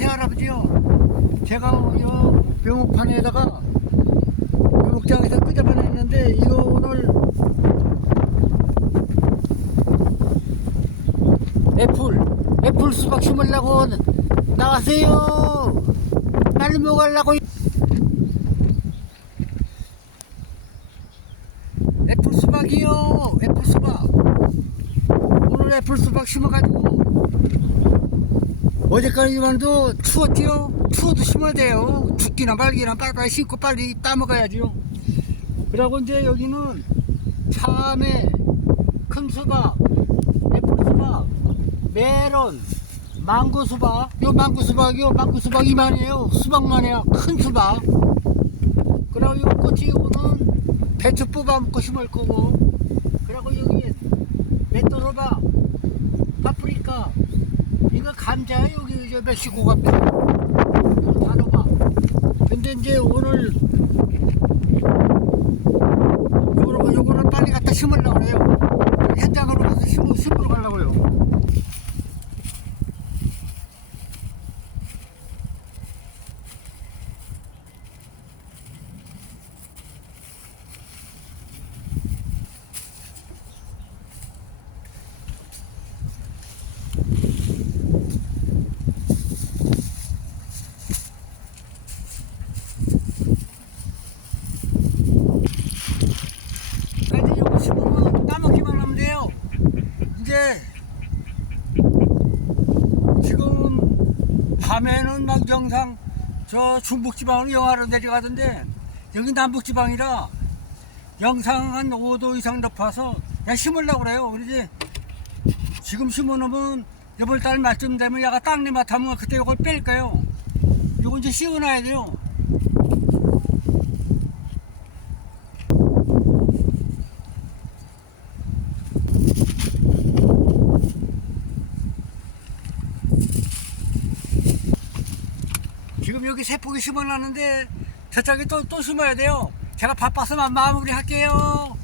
안녕하세요 할아버지요. 제가 요 묘목판에다가 묘목장에서 끄집어냈는데 이거 오늘 애플 애플 수박 심으려고 나왔어요. 날먹으려고 애플 수박이요. 애플 수박. 오늘 애플 수박 심어가지고 어제까지만도 추웠지요? 추워도 심어야 돼요. 죽기나 말기나 빨리빨리 심고 빨리 따먹어야지요. 그러고 이제 여기는 참외, 큰 수박, 애플 수박, 메론, 망고 수박. 요 망고 수박이요. 망고 수박 이만해요. 수박만해요. 큰 수박. 그리고 요 꽃이 요거는 배추 뽑아 먹고 심을 거고. 그리고 여기 맷도소박, 파프리카, 감자 여기 저 멕시코 감자 단호박 근데 이제 오늘 요거 요거를 빨리 갖다 심으려고 그래요. 현장으로 가서 심으, 심으러 가려고요 근데 요거 심으면 따먹기만 하면 돼요 이제 지금 밤에는 막 영상 저 중북지방으로 영하로 내려가던데 여기 남북지방이라 영상 한 5도 이상 높아서 그냥 심으려고 그래요. 그러지. 지금 심어놓으면 이번 달 말쯤 되면 야가 땅잎맛 하면 그때 이걸 뺄 거예요. 요거 이제 씌워놔야 돼요 지금 여기 세 포기 심어놨는데 저쪽에 또, 또 심어야 돼요. 제가 바빠서 마- 마무리 할게요.